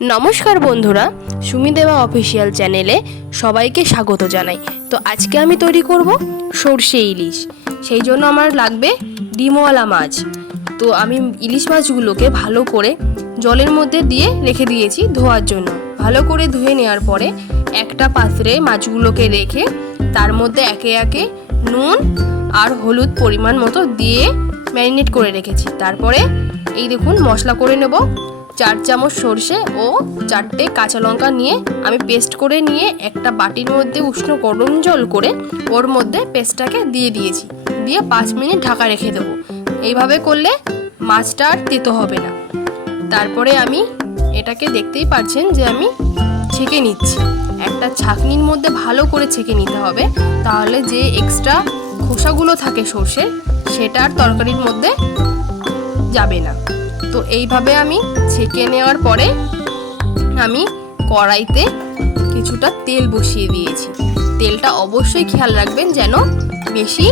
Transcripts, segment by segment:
নমস্কার বন্ধুরা, সুমি দেবা অফিসিয়াল চ্যানেলে সবাইকে স্বাগত জানাই। তো আজকে আমি তৈরি করব সরষে ইলিশ। সেই জন্য আমার লাগবে ডিমওয়ালা মাছ। তো আমি ইলিশ মাছগুলোকে ভালো করে জলের মধ্যে দিয়ে রেখে দিয়েছি ধোয়ার জন্য। ভালো করে ধুয়ে নেওয়ার পরে একটা পাত্রে মাছগুলোকে রেখে তার মধ্যে একে একে নুন আর হলুদ পরিমাণ মতো দিয়ে ম্যারিনেট করে রেখেছি। তারপরে এই দেখুন মশলা করে নেব। 4 চামচ সরষে ও 4টে কাঁচা লঙ্কা নিয়ে আমি পেস্ট করে নিয়ে একটা বাটির মধ্যে উষ্ণ গরম জল করে ওর মধ্যে পেস্টটাকে দিয়ে দিয়েছি। দিয়ে 5 মিনিট ঢাকা রেখে দেবো। এইভাবে করলে মাছটা আর তেতো হবে না। তারপরে আমি এটাকে দেখতেই পাচ্ছেন যে আমি ছেঁকে নিচ্ছি। একটা ছাঁকনির মধ্যে ভালো করে ছেঁকে নিতে হবে, তাহলে যে এক্সট্রা খোসাগুলো থাকে সরষের সেটা আর তরকারির মধ্যে যাবে না। তো এইভাবে আমি ছেঁকে নেওয়ার পরে আমি কড়াইতে কিছুটা তেল বসিয়ে দিয়েছি। তেলটা অবশ্যই খেয়াল রাখবেন যেন বেশি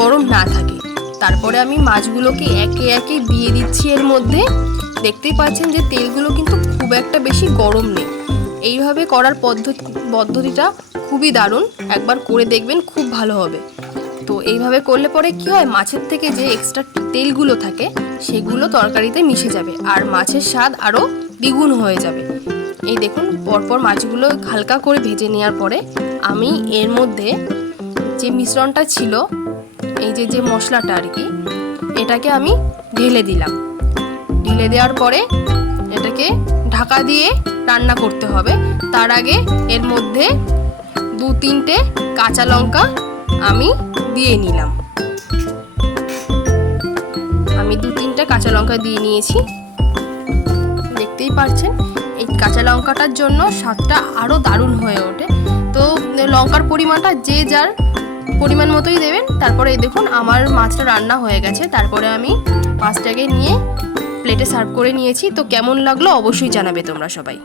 গরম না থাকে। তারপরে আমি মাছগুলোকে একে একে দিয়ে দিচ্ছি এর মধ্যে। দেখতেই পাচ্ছেন যে তেলগুলো কিন্তু খুব একটা বেশি গরম নেই। এইভাবে করার পদ্ধতিটা খুবই দারুণ, একবার করে দেখবেন, খুব ভালো হবে। তো এইভাবে করলে পরে কি হয়, মাছের থেকে যে এক্সট্রা তেলগুলো থাকে সেগুলো তরকারিতে মিশে যাবে আর মাছের স্বাদ আরও দ্বিগুণ হয়ে যাবে। এই দেখুন পরপর মাছগুলো হালকা করে ভেজে নেওয়ার পরে আমি এর মধ্যে যে মিশ্রণটা ছিল, এই যে মশলাটা আর কি, এটাকে আমি ঢেলে দিলাম। ঢেলে দেওয়ার পরে এটাকে ঢাকা দিয়ে রান্না করতে হবে। তার আগে এর মধ্যে 2-3টে কাঁচা লঙ্কা আমি দিয়ে নিলাম। আমি 2-3টে কাঁচা লঙ্কা দিয়ে নিয়েছি। দেখতেই পাচ্ছেন এই কাঁচা লঙ্কাটার জন্য স্বাদটা আরও দারুণ হয়ে ওঠে। তো লঙ্কার পরিমাণটা যে যার পরিমাণ মতোই দেবেন। তারপরে এই দেখুন আমার মাছটা রান্না হয়ে গেছে। তারপরে আমি মাছটাকে নিয়ে প্লেটে সার্ভ করে নিয়েছি। তো কেমন লাগলো অবশ্যই জানাবে তোমরা সবাই।